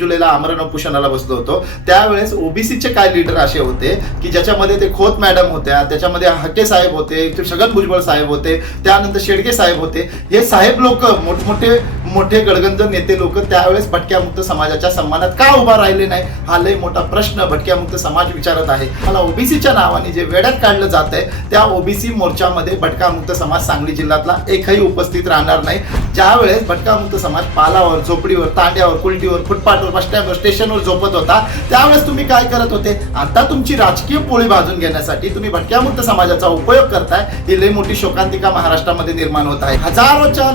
जुलैला आमरण उपोषणाला बसलो होतो त्यावेळेस ओबीसीचे काय लीडर असे होते की ज्याच्यामध्ये ते खोत मॅडम होत्या त्याच्यामध्ये हके साहेब होते छगन भुजबळ साहेब होते त्यानंतर शेडगे साहेब होते हे साहेब लोक मोठमोठे मोठे गडगंज नेते लोक त्यावेळेस भटक्यामुक्त समाजाच्या सन्मानात का उभा राहिले नाही हा लय मोठा प्रश्न भटक्यामुक्त समाज विचारत आहे मला ओबीसीच्या नावाने जे वेड्यात काढलं जात आहे त्या ओबीसी मोर्चामध्ये मुक्त समाज सांगली जिल्ह्यातला एकही उपस्थित राहणार नाही ज्यावेळेस भटकामुक्त समाज पालावर झोपडीवर तांड्यावर कुलटीवर फुटपाथ बस स्टेशनवर झोपत होता त्यावेळेस तुम्ही काय करत होते आता तुमची राजकीय पोळी भाजून घेण्यासाठी तुम्ही भटक्यामुक्त समाजाचा उपयोग करताय ही लई मोठी शोकांतिका महाराष्ट्रामध्ये निर्माण होत आहे हजारोच्या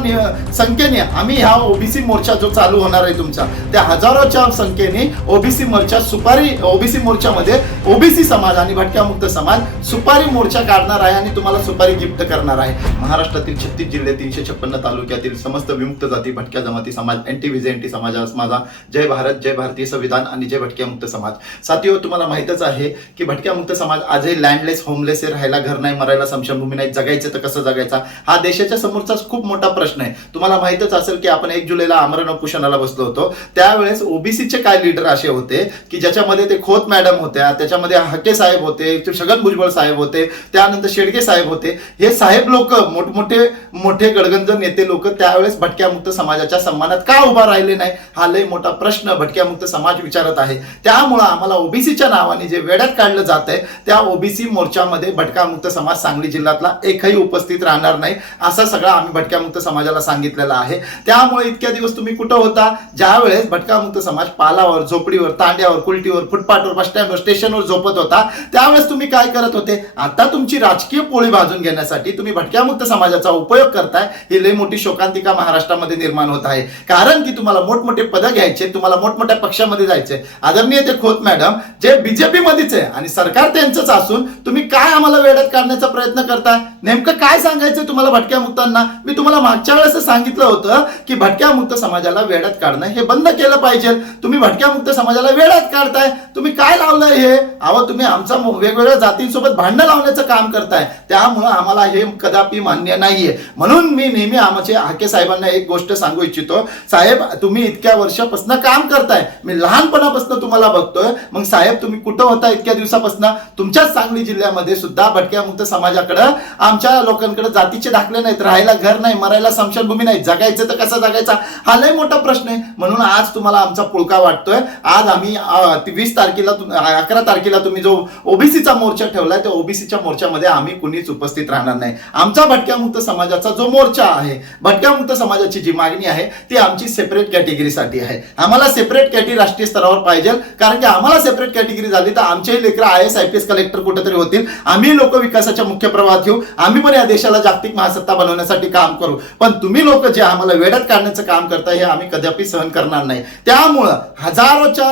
संख्येने आम्ही हा ओबीसी मोर्चा जो चालू होणार आहे तुमचा त्या हजारोच्या संख्येने ओबीसी मोर्चा सुपारी ओबीसी मोर्चामध्ये ओबीसी समाज आणि भटक्यामुक्त समाज सुपारी मोर्चा काढणार आहे आणि तुम्हाला सुपारी गिफ्ट करणार आहे महाराष्ट्रातील छत्तीस जिल्हे तीनशे छप्पन्न तालुक्यातील समस्त विमुक्त जाती भटक्या जमाती समाज एनटी विजे समाज माझा जय भारत भारत जय भारतीय संविधान आणि जय भटक्या मुक्त समाज हो तुम्हाला माहितच आहे की भटक्या मुक्त समाज आजही लँडलेस होमलेस राहायला घर नाही मरायला समशमभूमी नाही जगायचं तर कसं जगायचा हा देशाच्या समोरचा खूप मोठा प्रश्न आहे तुम्हाला माहितच असेल की आपण एक जुलैला आमरण उपोषणाला बसलो होतो त्यावेळेस ओबीसीचे काय लिडर असे होते की ज्याच्यामध्ये ते खोत मॅडम होत्या त्याच्यामध्ये हके साहेब होते छगन भुजबळ साहेब होते त्यानंतर शेडगे साहेब होते हे साहेब लोक मोठमोठे मोठे गडगंज नेते लोक त्यावेळेस भटक्या मुक्त समाजाच्या सन्मानात का उभा राहिले नाही हा लय मोठा प्रश्न प्रश्न भटक्यामुक्त समाज विचारत आहे त्यामुळं आम्हाला ओबीसीच्या नावाने जे वेड्यात काढलं जात आहे त्या ओबीसी मोर्चामध्ये भटकामुक्त समाज सांगली जिल्ह्यातला एकही उपस्थित राहणार नाही असा सगळा आम्ही भटक्यामुक्त समाजाला सांगितलेला आहे त्यामुळे इतक्या दिवस तुम्ही कुठं होता ज्यावेळेस मुक्त समाज पालावर झोपडीवर तांड्यावर कुलटीवर फुटपाथवर बसस्टँडवर स्टेशनवर झोपत होता त्यावेळेस तुम्ही काय करत होते आता तुमची राजकीय पोळी भाजून घेण्यासाठी तुम्ही भटक्यामुक्त समाजाचा उपयोग करताय ही लई मोठी शोकांतिका महाराष्ट्रामध्ये निर्माण होत आहे कारण की तुम्हाला मोठमोठे पद घ्यायचे तुम्हाला मोठमोठ्या पक्षामध्ये जायचे आदरणीय ते खोत मॅडम जे बीजेपी मध्येच आहे आणि सरकार त्यांचंच असून तुम्ही काय आम्हाला वेळात काढण्याचा प्रयत्न करताय नेमकं काय सांगायचं तुम्हाला भटक्या मुक्तांना मी तुम्हाला मागच्या वेळेस सांगितलं होतं की भटक्या मुक्त समाजाला वेळात काढणं हे बंद केलं पाहिजे तुम्ही भटक्या मुक्त समाजाला वेळात काढताय तुम्ही काय लावलंय हे अहो तुम्ही आमचा वेगवेगळ्या जातींसोबत भांडणं लावण्याचं काम करताय त्यामुळं आम्हाला हे कदापि मान्य नाहीये म्हणून मी नेहमी आमचे हाके साहेबांना एक गोष्ट सांगू इच्छितो साहेब तुम्ही इतक्या वर्षापासून काम करताय मी लहानपणापासून तुम्हाला बघतोय मग साहेब तुम्ही कुठं होता इतक्या दिवसापासून तुमच्याच सांगली जिल्ह्यामध्ये सुद्धा मुक्त समाजाकडं आमच्या लोकांकडे जातीचे दाखले नाहीत राहायला घर नाही मरायला समशलभूमी नाही जगायचं तर कसा जगायचा हा लय मोठा प्रश्न आहे म्हणून आज तुम्हाला आमचा पुळका वाटतोय आज आम्ही वीस तारखेला अकरा तारखेला तुम्ही जो ओबीसीचा मोर्चा ठेवलाय त्या ओबीसीच्या मोर्चामध्ये आम्ही कुणीच उपस्थित राहणार नाही आमचा मुक्त समाजाचा जो मोर्चा आहे भटक्यामुक्त समाजाची जी मागणी आहे ती आमची सेपरेट कॅटेगरीसाठी आहे आम्हाला सेपरेट कॅटेगरी राष्ट्रीय स्तरावर पाहिजे कारण की आम्हाला सेपरेट कॅटेगरी झाली तर आमचेही लेकर I S I P S collector कुठेतरी होतील आम्ही लोक विकासाच्या मुख्य प्रवाहात घेऊ आम्ही पण या देशाला जागतिक महासत्ता बनवण्यासाठी काम करू पण तुम्ही लोक जे आम्हाला वेड्यात काढण्याचं काम करता हे आम्ही कदापि सहन करणार नाही त्यामुळं हजारोच्या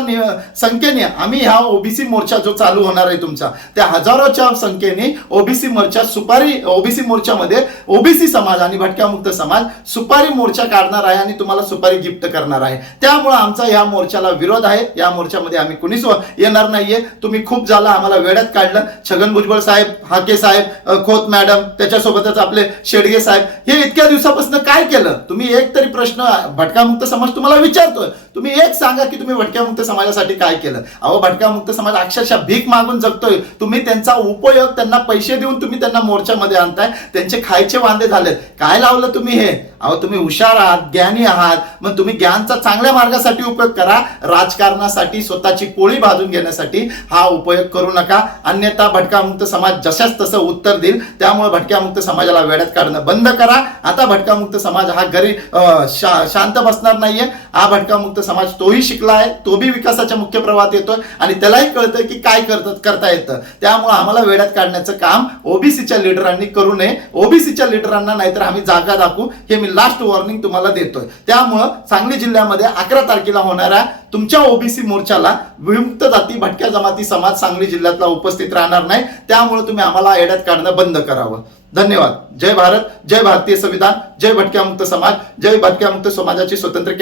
संख्येने आम्ही हा ओबीसी मोर्चा जो चालू होणार आहे तुमचा त्या हजारोच्या संख्येने ओबीसी मोर्चा सुपारी ओबीसी मोर्चामध्ये ओबीसी समाज आणि भटक्यामुक्त समाज सुपारी मोर्चा काढणार आहे आणि तुम्हाला सुपारी गिफ्ट करणार आहे त्यामुळे आमचा या मोर्चाला विरोध आहे या मोर्चामध्ये आम्ही कुणीच येणार नाहीये तुम्ही खूप झाला आम्हाला वेळात काढलं छगन भुजबळ साहेब हाके साहेब खोत मॅडम त्याच्यासोबतच आपले शेडगे साहेब हे इतक्या दिवसापासून काय केलं तुम्ही एक तरी प्रश्न भटकामुक्त समाज तुम्हाला विचारतोय तुम्ही एक सांगा की तुम्ही मुक्त समाजासाठी काय केलं अहो भटक्यामुक्त समाज अक्षरशः भीक मागून जगतोय तुम्ही त्यांचा उपयोग त्यांना पैसे देऊन तुम्ही त्यांना मोर्चामध्ये आणताय त्यांचे खायचे वांदे झालेत काय लावलं तुम्ही हे अहो तुम्ही हुशार आहात ज्ञानी आहात मग तुम्ही ज्ञानचा चांगल्या मार्गासाठी उपयोग करा राजकारणासाठी स्वतःची पोळी भाजून घेण्यासाठी हा उपयोग करू नका अन्यथा भटकामुक्त समाज जशाच तसं उत्तर देईल त्यामुळे भटक्यामुक्त समाजाला वेड्यात काढणं बंद करा आता भटकामुक्त समाज हा गरीब शांत बसणार नाहीये हा भटकामुक्त समाज तोही शिकला आहे तो बी विकासाच्या मुख्य प्रवाहात येतोय आणि त्यालाही कळतं की काय करतात करता येतं त्यामुळे आम्हाला वेड्यात काढण्याचं काम ओबीसीच्या लिडरांनी करू नये ओबीसीच्या लिडरांना नाहीतर आम्ही जागा दाखवू हे मी लास्ट वॉर्निंग तुम्हाला देतोय त्यामुळं सांगली जिल्ह्यामध्ये अकरा तारखेला होणाऱ्या तुमच्या ओबीसी मोर्चाला विमुक्त जाती भटक्या जमाती समाज सांगली जिल्ह्यातला उपस्थित राहणार नाही त्यामुळे तुम्ही आम्हाला येड्यात काढणं बंद करावं धन्यवाद जय भारत जय भारतीय संविधान जय भटक्या मुक्त समाज जय भटक्या मुक्त समाजाची स्वतंत्र